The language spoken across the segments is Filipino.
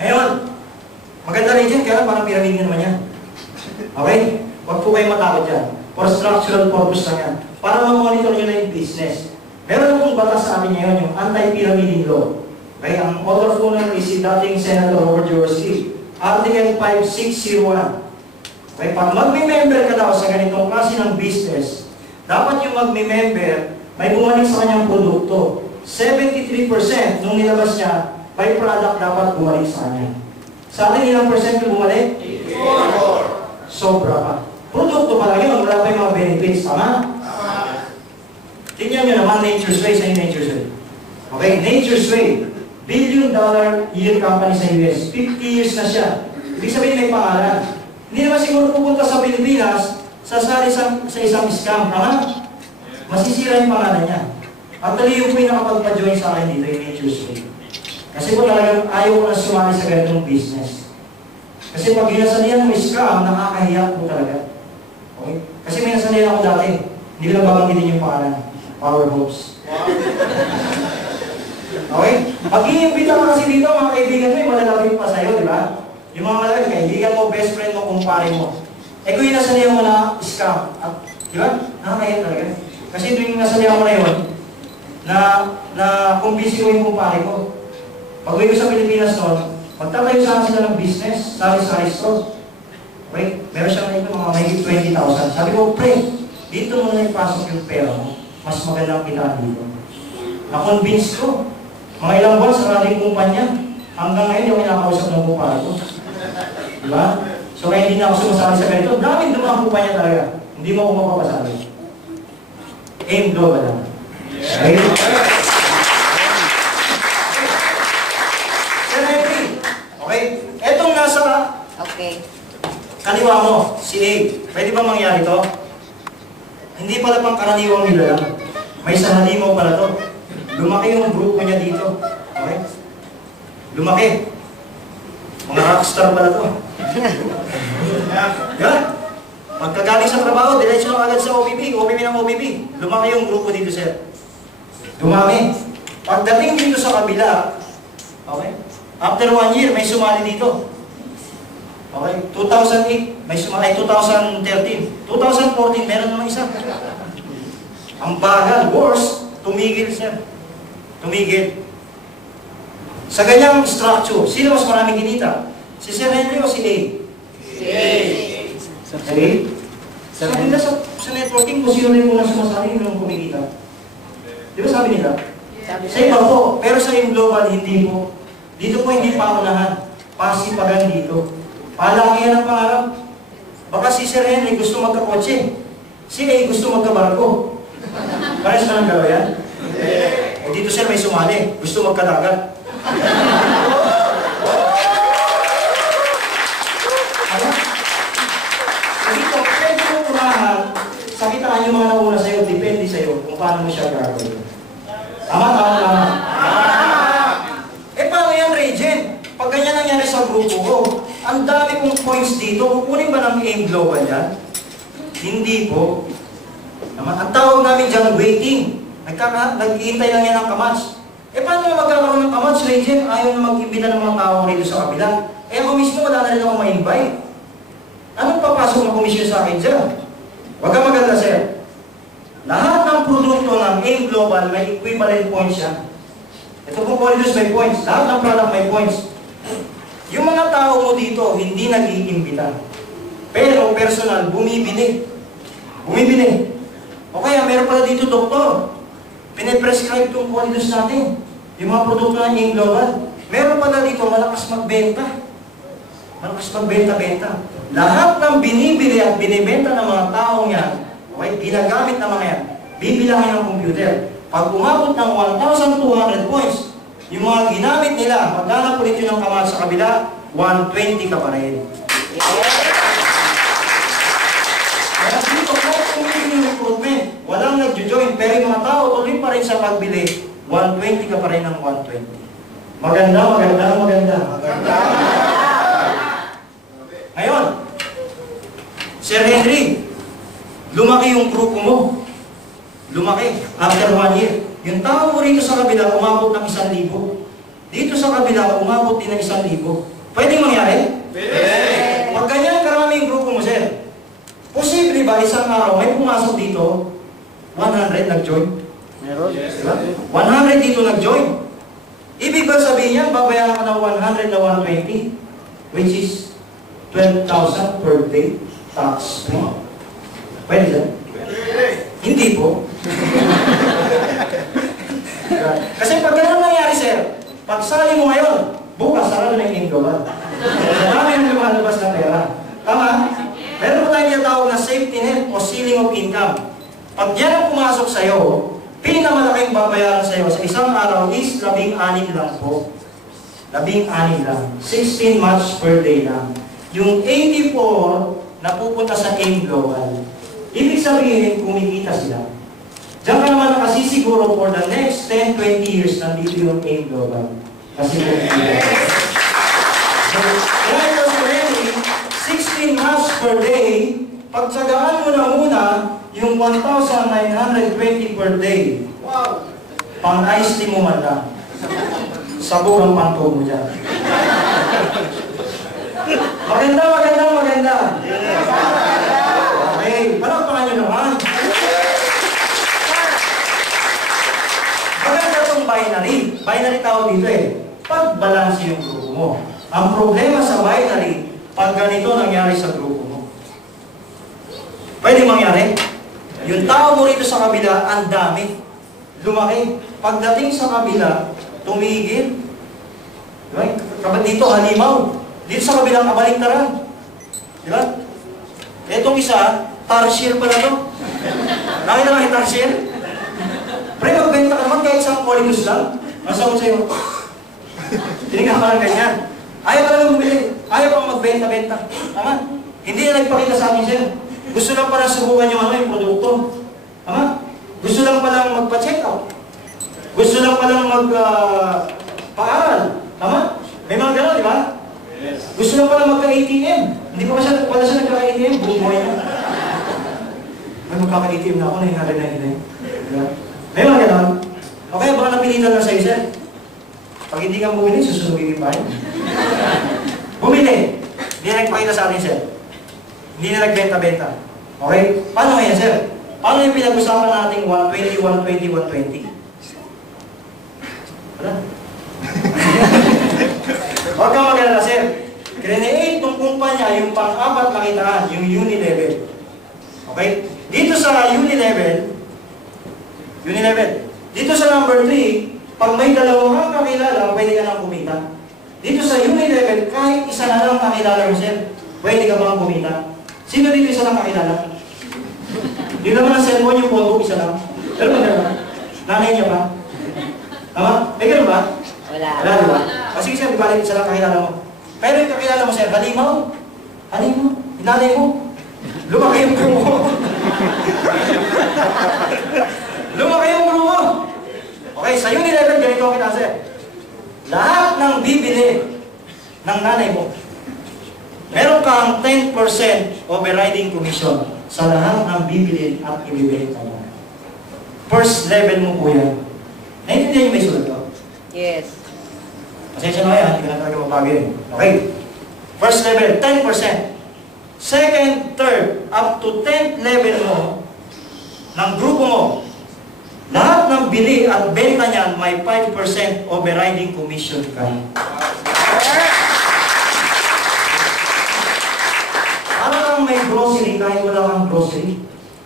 Ngayon, maganda rin dyan, kaya parang pyramid nga naman yan. Okay? Huwag po kayo matakot dyan. For structural purpose lang yan. Para ma-monitor nyo na yung business. Meron pong batas sa amin ngayon, yung anti-pyramiding law. Okay? Ang author po nun is si dating Senator Robert Jaworski. Article 5601. Okay? Pag magme-member ka daw sa ganitong klase ng business, dapat yung magme-member, may bumalik sa kanyang produkto. 73% nung nilabas niya, by product dapat bumalik sa kanya. Sa atin, ilang percent yung bumalik? 84. Sobra pa. Produkto pa lang yun, wala pa yung mga benefits. Tama? Tingnan nyo naman, Nature's Way sa Nature's Way. Okay, Nature's Way, $1 billion year company sa US. 50 years na siya. Ibig sabihin may pangalan. Hindi naman siguro pupunta sa Pilipinas, sasali sa isang scam. Tama? Masisira yung pangalan niya. Actually, yung po yung nakapagpa-join sa akin dito, yung Nature's Way. Kasi po talagang ayaw ko na sumali sa ganitong business. Kasi pag ginasalihan mo scam, nakakahiya po talaga. Okay? Kasi may nasalihan ako dati. Hindi ko na babanggitin yung pangalan. Power Hopes. Okay? Pag-iimbita ka kasi dito, mga kaibigan mo, yung malalapit pa sa'yo, di ba? Yung mga malalapit, kaibigan mo, best friend mo, kumpare mo. Eh kung yung nasalihan mo na scam, di ba? Nakakahiya talaga. Kasi yung nasalihan mo na yun, na kumbisi ko yung kumpare ko. Pag-uwi ko sa Pilipinas noon, magtatayo sana sila ng business, sari-sari store. Okay? Meron siyang ito, mga mahigit 20,000. Sabi ko, pre, dito mo na ipasok yung pera mo. Mas magandang kitaan dito. Na-convince ko. Mga ilang buwan sa ating kumpanya, hanggang ngayon yung kinakausap ng kumpare ko. Diba? So kaya hindi na ako sumasali sa ganito. Daming dumang kumpanya talaga. Hindi mo ako mapapasali. Aim global lang. Okay? Okay? Etong nasa kaliwa mo, si A. Pwede ba mangyari to? Hindi pala pang karaniwang nila lang. May sa halimaw pala to. Lumaki yung grupo niya dito. Okay? Lumaki. Mga rockstar pala to. Yan. Pagkagaling sa trabaho, diretso lang agad sa OBB. OBB ng OBB. Lumaki yung grupo dito, sir. Dumami. Pagdating dito sa kabila, okay? After 1 year, may sumali dito. Okay? 2008, may sumali. 2013. 2014, meron naman isa. Ang bagal. Worse, tumigil, sir. Tumigil. Sa ganyang structure, sino mas maraming kinita? Si Sir Henry o si A? Si A. A? Sabi nila sa networking, kung sino rin muna sumasali nung kumikita. Di ba sabi nila? Sa iba po, pero sa yung global, hindi po. Dito po hindi paunahan. Pasipagan dito. Palakihan ang pangarap. Baka si Sir Henry gusto magkakotse. Si A gusto magkabarko. Parehas ka ng galaw yan? O dito sir may sumali. Gusto magkadagat. Dito, pwede mo unahan. Sakitaan yung mga nauna sa'yo. Depende sa'yo kung paano mo siya gagawin. Tama. Eh paano yan, Regent? Pag ganyan nangyari sa grupo ko, ang dami kong points dito. Kukunin ba ng aim global yan? Hindi po. Ang tawag namin dyan, waiting. Nag-iintay lang yan ng kamats. Eh paano na magkakaroon ng kamats, Regent? Ayaw na mag-imbita ng mga tao rito sa kabila. Eh ako mismo, wala na rin ako ma-invite. Anong papasok na komisyon sa akin dyan? Huwag ka maganda, sir. Lahat ng produkto ng aim global may equivalent points yan. Ito pong Corridors may points. Lahat ng product may points. Yung mga tao mo dito, hindi nag-iimbita. Pero personal, bumibili. O kaya meron pala dito doktor. Pine-prescribe itong Corridors natin. Yung mga produkto ng aim global. Meron pala dito malakas magbenta. Lahat ng binibili at binibenta ng mga taong yan, okay, ginagamit ng mga yan, bibilangin ng computer. Pag umabot ng 1,200 points, yung mga ginamit nila, maghanap ulit yun ng kamay sa kabila, 120 ka pa rin. Kaya dito, kahit kumili yung recruitment, walang nag-join, pero yung mga tao tuloy pa rin sa pagbili, 120 ka pa rin ng 120. Maganda. Ngayon, Sir Henry, lumaki yung grupo mo. Lumaki after 1 year. Yung tao mo rito sa kabila, umabot ng 1,000. Dito sa kabila, umabot din ng 1,000. Pwedeng mangyari? Pwede! Pag ganyan karaming grupo mo, sir, posible ba isang araw may pumasok dito, 100 nag-join? Meron? Yes. Diba? 100 dito nag-join. Ibig ba sabihin yan, babayaran ka ng 100 na 120, which is 12,000 per day tax free. Pwede yan? Hindi po. Kasi pag gano'n nangyari, sir, pag sali mo ngayon, bukas sarado na yung global. Marami yung lumalabas na pera. Tama? Meron po tayong tinatawag na safety net o ceiling of income. Pag yan ang pumasok sa'yo, pinakamalaking babayaran sa'yo sa isang araw is 16 lang po. 16 lang. 16 months per day lang. Yung 84 na pupunta sa AIM Global. Ibig sabihin, kumikita sila. Diyan ka naman nakasisiguro for the next 10-20 years nandito yung AIM Global. Kasi kumikita. So, kaya ito si 16 months per day, pagsagaan mo na muna yung 1,920 per day. Wow! Pang-ice tea mo man lang. Sabog ang pantog mo dyan. Maganda, maganda, maganda. Okay, palakpakan nyo naman. Maganda itong binary. Binary tawag dito eh. Pag-balance yung grupo mo. Ang problema sa binary, pag ganito nangyari sa grupo mo. Pwede mangyari? Yung tao mo rito sa kabila, ang dami. Lumaki. Pagdating sa kabila, tumigil. Right? Kapag dito, halimaw. Dito sa kabilang kabaliktaran. Di ba? Etong isa, tarsier pala to. Nakita lang yung tarsier? Pre, magbenta ka naman kahit isang polygus lang. Nasa ko sa'yo. Tinignan ka lang ganyan. Ayaw ka lang bumili. Ayaw kang magbenta-benta. Tama? Hindi na nagpakita sa akin, sir. Gusto lang pala subukan yung produkto. Tama? Gusto lang palang magpa-check out. Gusto lang palang mag-paaral. Tama? May mga gano'n, di ba? Yes. Gusto lang palang magka-ATM. Hindi pa pala siya nagka-ATM. Buong buhay niya. May magkaka-ATM na ako na yung narin. Diba? May mga gano'n. Okay, baka napilitan na sa'yo, sir. Pag hindi ka bumili, susunugin yung bahay. Bumili. Hindi na nagpakita sa atin, sir. Hindi na nagbenta-benta. Okay? Paano ngayon, sir? Paano yung pinag-usapan nating 120, 120, 120? Wala. Huwag kang mag-alala, sir. Create ng kumpanya yung pang-apat na kitaan, yung Unilevel. Okay? Dito sa Unilevel, dito sa number 3, pag may dalawang kang kakilala, pwede ka nang kumita. Dito sa Unilevel, kahit isa na lang kakilala mo, sir, pwede ka bang kumita. Sino dito isa lang kakilala? Di naman ang cellphone yung phone book, isa lang. Pero ba naman? Nanay niya ba? Tama? May ganun ba? Wala. Wala, di ba? Kasi sir, di ba isa lang kakilala mo? Pero yung kakilala mo, sir, halimaw. Halimaw. Hinanay mo. Lumaki yung grupo. Lumaki yung grupo. Okay, sa Unilevel, ganito ang kita, sir. Lahat ng bibili ng nanay mo, meron kang 10% overriding commission sa lahat ng bibili at ibibenta mo. First level mo po yan. Naintindihan niyo may sulat ko? Yes. Pasensya na kayo, hindi ka na talaga mabago yun. Okay. First level, 10%. Second, third, up to 10th level mo ng grupo mo, lahat ng bili at benta niyan may 5% overriding commission ka. Para kang may grocery, kahit wala kang grocery,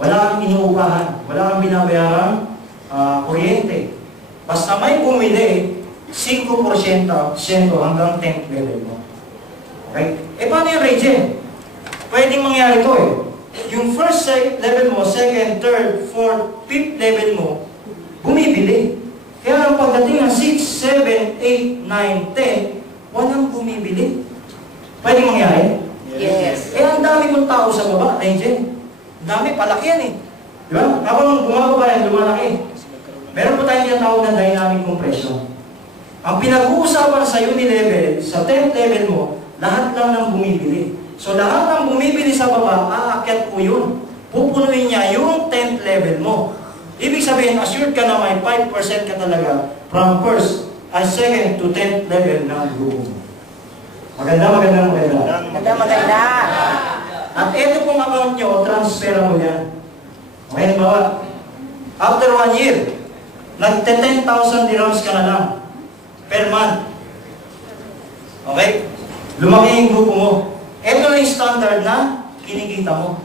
wala kang inuupahan, wala kang binabayarang kuryente. Basta may bumili, 5% hanggang 10th level mo. Okay? Eh paano yung region? Pwedeng mangyari to eh. Yung first level mo, second, third, fourth, fifth level mo, bumibili. Kaya ang pagdating ng 6, 7, 8, 9, 10, walang bumibili. Pwedeng mangyari? Yes. Eh ang dami mong tao sa baba, region. Ang dami, palaki yan eh. Di ba? Habang bumababa yan, lumalaki. Meron po tayong tinatawag na dynamic compression. Ang pinag-uusapan sa Unilevel, sa 10th level mo, lahat lang ng bumibili. So lahat ng bumibili sa baba, aakyat po yun. Pupunuin niya yung 10th level mo. Ibig sabihin, assured ka na may 5% ka talaga from first ang 2nd to 10th level ng grupo mo. Maganda. Maganda. At ito pong account nyo, transferable yan. Okay, bawa. After 1 year, nagte 10,000 dirhams ka na lang per month. Okay? Lumaki yung grupo mo. Ito na yung standard na kinikita mo.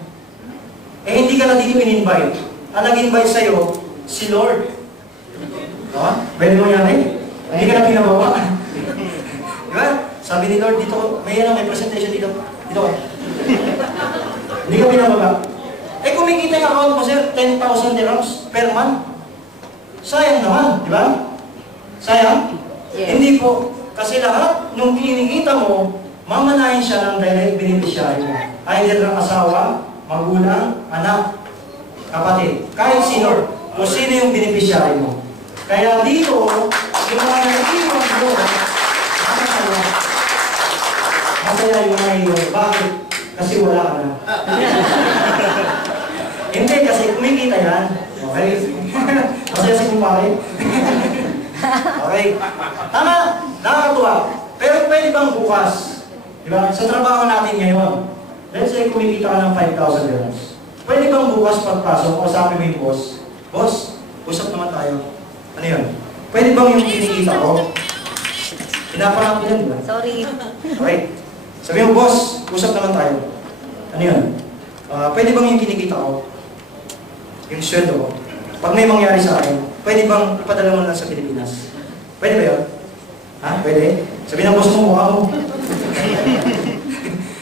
Eh, hindi ka na dito in-invite. Ang nag-invite sa'yo, si Lord. Diba? Pwede mo yan eh? Hindi ka na pinabawa. Diba? Sabi ni Lord dito, may presentation dito. Dito ka. Hindi ka pinabawa. Eh, kumikita yung account mo, sir, 10,000 dirhams per month. Sayang naman, di ba? Sayang? Yes. Hindi po. Kasi lahat, nung kinikita mo, mamanahin siya ng direct beneficiary mo. Either ng asawa, magulang, anak, kapatid. Kahit sino, kung sino yung beneficiary mo. Kaya dito, yung mga nag-iwan mo, masaya. Masaya yung mga iwan. Bakit? Kasi wala ka na. Hindi, kasi kumikita yan. Okay? Masaya si kumpare. Okay. Tama, nakakatuwa. Pero pwede bang bukas? Diba? Sa trabaho natin ngayon, let's say kumikita ka ng 5,000 dirhams. Pwede bang bukas pagpasok o sabi mo yung boss, boss, usap naman tayo. Ano yun? Pwede bang yung kinikita ko? Pinaparap ko yan, diba? Sorry. Okay. Sabi mo, boss, usap naman tayo. Ano yun? Pwede bang yung kinikita ko? Yung sweldo ko? Pag may mangyari sa akin, pwede bang ipadala mo lang sa Pilipinas? Pwede ba yun? Ha? Pwede? Sabi ng boss mo, mukha mo.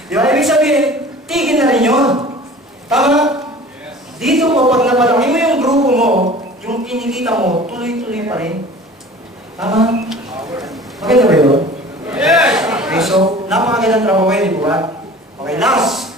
Di ba? Ibig sabihin, tigil na rin yun. Tama? Dito po, pag napalaki mo yung grupo mo, yung kinikita mo, tuloy-tuloy pa rin. Tama? Maganda ba yun? Yes! Okay, so, napakagandang trabaho yun, di ba? Okay, last.